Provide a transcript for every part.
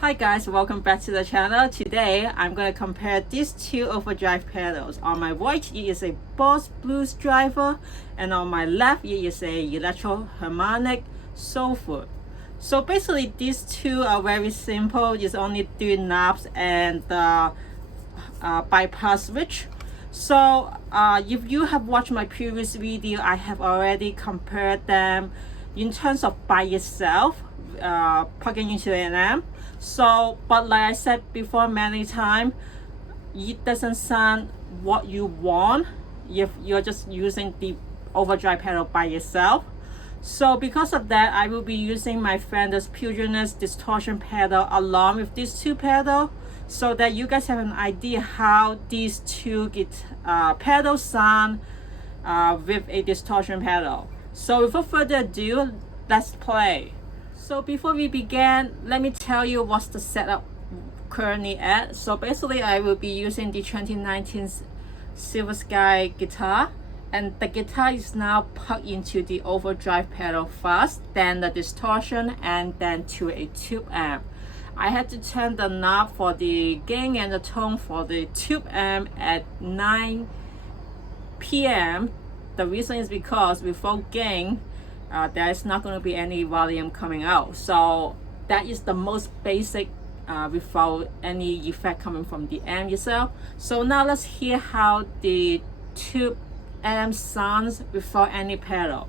Hi guys, welcome back to the channel. Today I'm going to compare these two overdrive pedals. On my right it is a Boss Blues driver, and on my left it is a electro harmonic soul food. So basically these two are very simple. It's only 3 knobs and the bypass switch. So if you have watched my previous video, I have already compared them in terms of by itself, plugging into an amp. So but like I said before many times, it doesn't sound what you want if you're just using the overdrive pedal by itself. So because of that, I will be using my Fender's Pureness distortion pedal along with these two pedals, so that you guys have an idea how these two pedals sound with a distortion pedal. So without further ado, let's play. So before we begin, let me tell you what's the setup currently at. So basically I will be using the 2019 Silver Sky guitar, and the guitar is now plugged into the overdrive pedal first, then the distortion, and then to a tube amp. I had to turn the knob for the gain and the tone for the tube amp at 9 p.m. The reason is because without gain, there is not going to be any volume coming out. So that is the most basic without any effect coming from the amp itself. So now let's hear how the tube amp sounds without any pedal.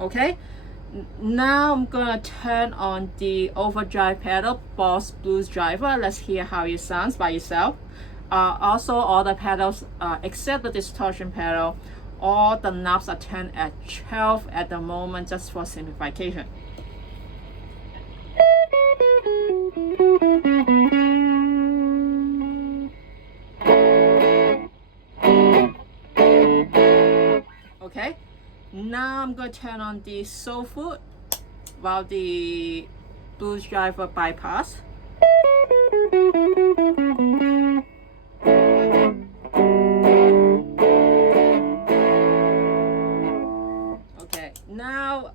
Okay, now I'm gonna turn on the overdrive pedal, Boss Blues driver. Let's hear how it sounds by itself. Also, all the pedals except the distortion pedal, all the knobs are turned at 12 at the moment, just for simplification. Okay, now I'm going to turn on the soul food while the blues driver bypass. Okay, now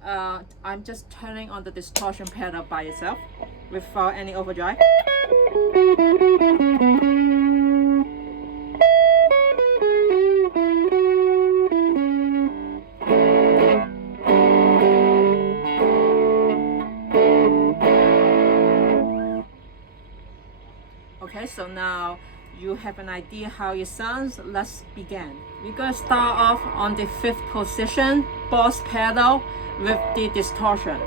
I'm just turning on the distortion pedal by itself without any overdrive. Okay, so now you have an idea how it sounds. Let's begin. We're going to start off on the 5th position, Boss pedal with the distortion.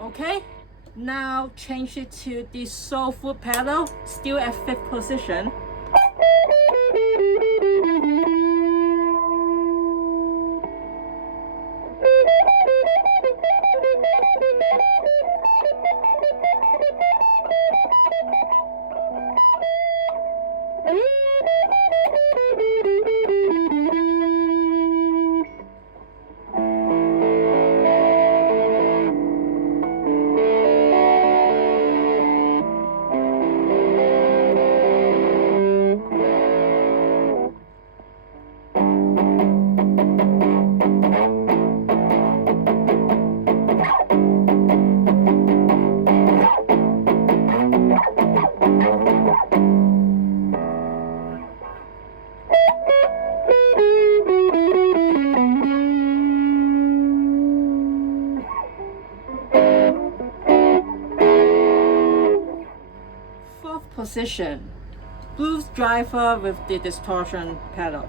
Okay, now change it to the soul food pedal, still at 5th position. position, blues driver with the distortion pedal.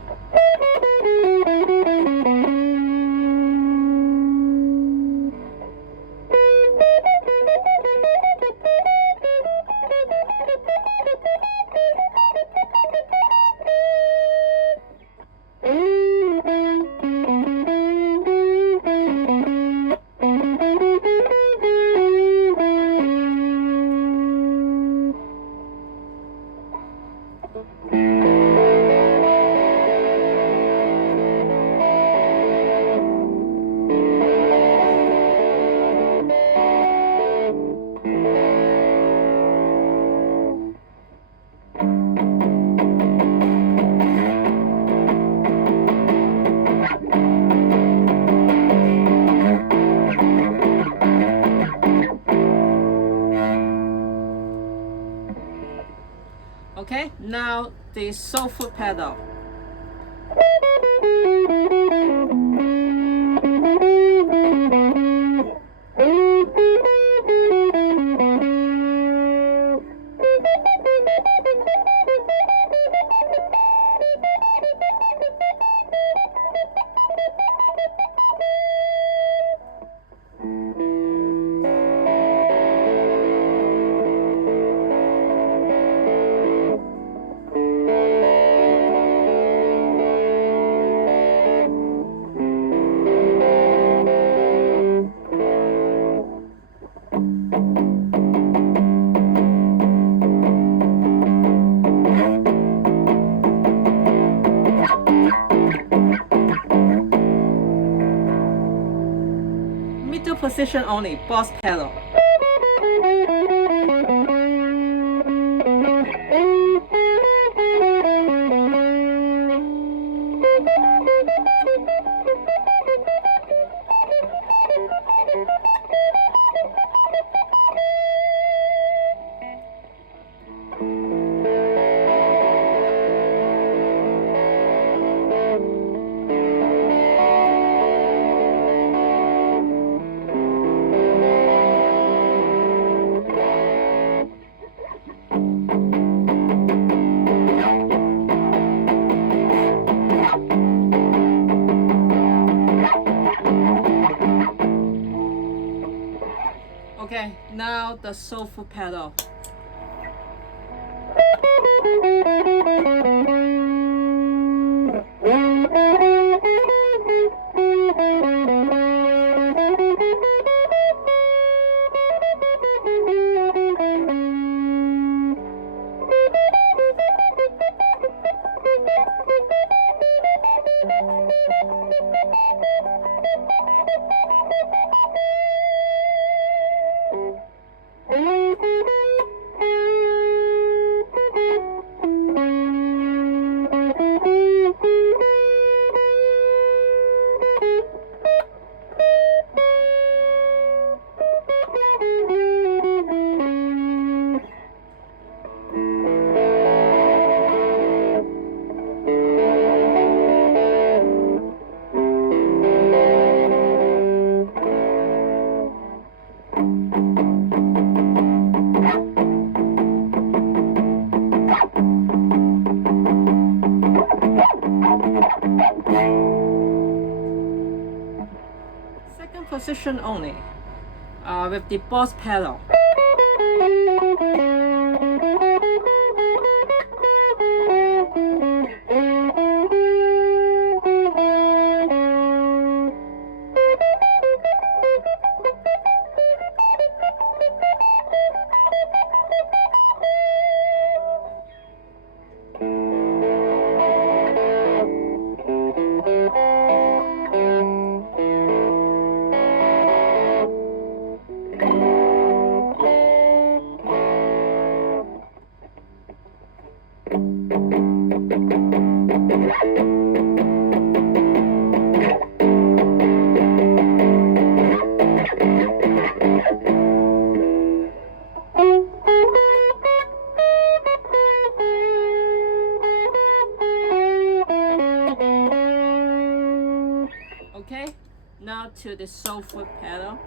Okay, now the sole foot pedal. Middle position only, boss pedal. Okay, now the sole foot pedal. Second position only, with the boss pedal. Okay, now to the sole foot pedal.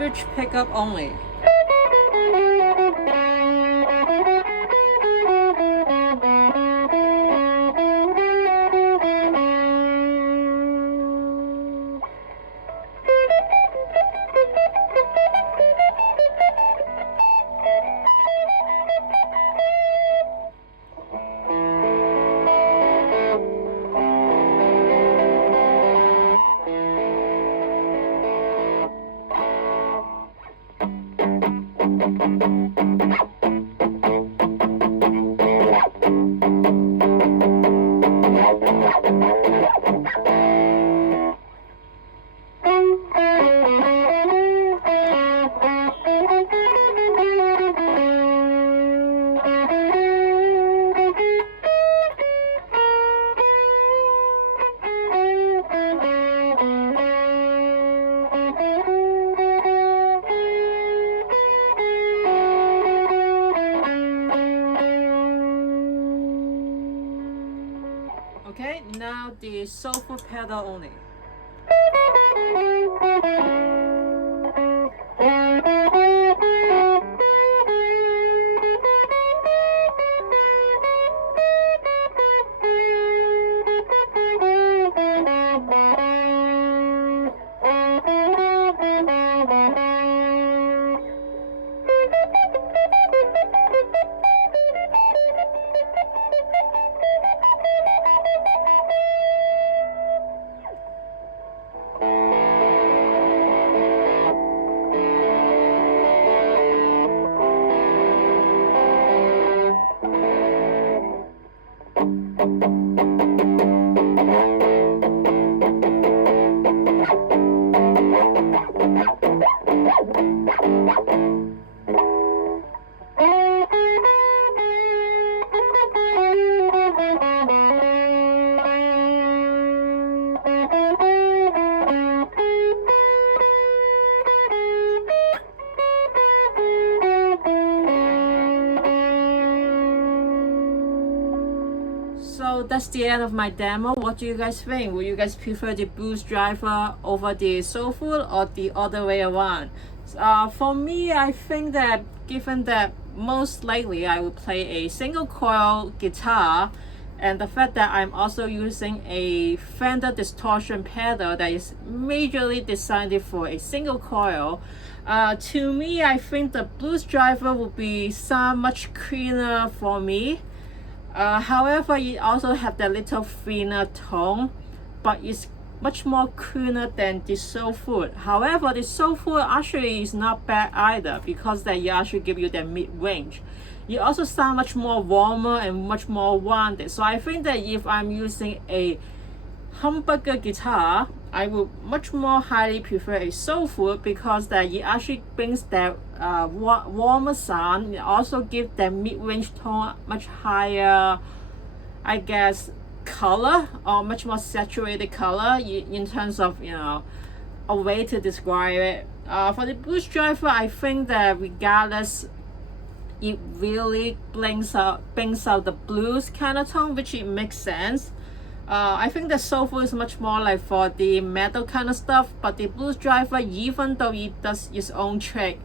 bridge pickup only. Okay, now the soulful pedal only. So that's the end of my demo. What do you guys think? Would you guys prefer the blues driver over the soulful or the other way around? For me, I think that given that most likely I will play a single coil guitar, and the fact that I'm also using a Fender distortion pedal that is majorly designed for a single coil, to me, I think the blues driver will be sound much cleaner for me. However, it also have that little thinner tone, but it's much more cleaner than the soulful. However, the soulful actually is not bad either, because that it actually give you that mid-range. You also sound much more warmer and much more rounded. So I think that if I'm using a humbucker guitar, I would much more highly prefer a soulful, because that it actually brings that warmer sound. It also gives that mid-range tone much higher, I guess, color, or much more saturated color in terms of, you know, a way to describe it. For the blues driver, I think that regardless, it really brings out the blues kind of tone, which it makes sense. I think the soulful is much more like for the metal kind of stuff, but the blues driver, even though it does its own trick,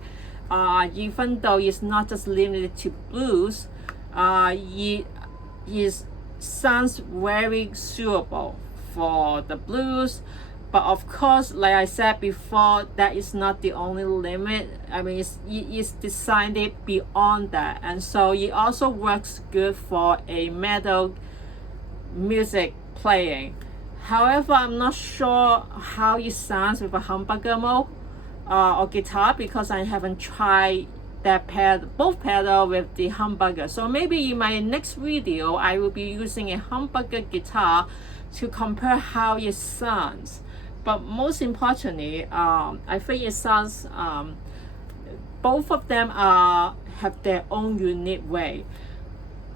even though it's not just limited to blues, it sounds very suitable for the blues. But of course, like I said before, that is not the only limit. I mean, it's designed it beyond that, and so it also works good for a metal music playing. However, I'm not sure how it sounds with a humbucker mode or guitar, because I haven't tried that both pedal with the humbucker. So maybe in my next video, I will be using a humbucker guitar to compare how it sounds. But most importantly, I think it sounds, both of them have their own unique way.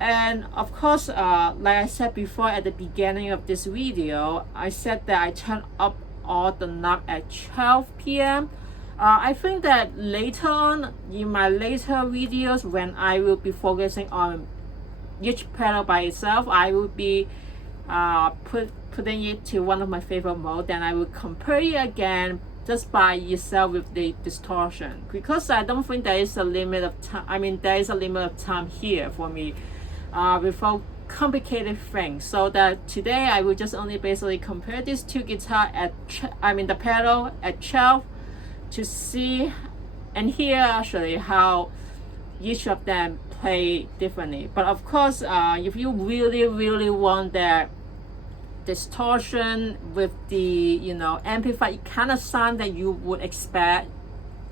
And of course, like I said before at the beginning of this video, I said that I turn up all the knob at 12 p.m. I think that later on in my later videos, when I will be focusing on each pedal by itself, I will be putting it to one of my favorite modes. Then I will compare it again just by yourself with the distortion, because I don't think there is a limit of time. I mean, there is a limit of time here for me without complicated things. So that today I will just only basically compare these two guitar at the pedal at 12 to see and hear actually how each of them play differently. But of course, if you really want that distortion with the amplified kind of sound that you would expect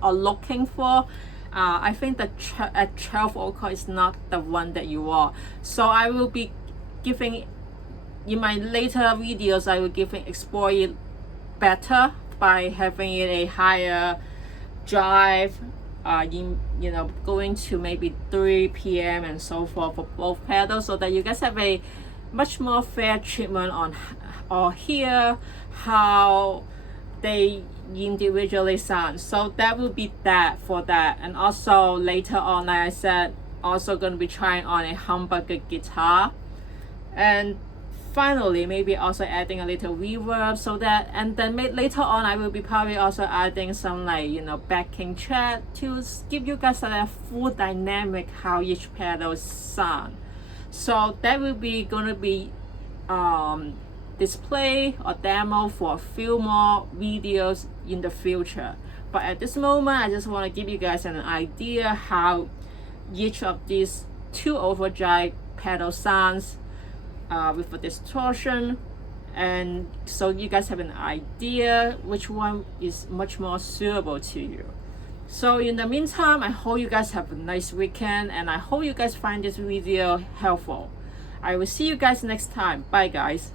or looking for, I think that at 12 vocal is not the one that you want. So I will be giving, in my later videos, I will explore it better by having it a higher drive, going to maybe 3 p.m. and so forth for both pedals, so that you guys have a much more fair treatment on or hear how they individually sound. So that will be that for that. And also later on, like I said, also going to be trying on a humbucker guitar, and finally maybe also adding a little reverb, so that, and then later on I will be probably also adding some backing track to give you guys a full dynamic how each pedal sound. So that will be gonna be display or demo for a few more videos in the future. But at this moment, I just want to give you guys an idea how each of these two overdrive pedal sounds with a distortion, and so you guys have an idea which one is much more suitable to you. So in the meantime, I hope you guys have a nice weekend, and I hope you guys find this video helpful. I will see you guys next time. Bye guys.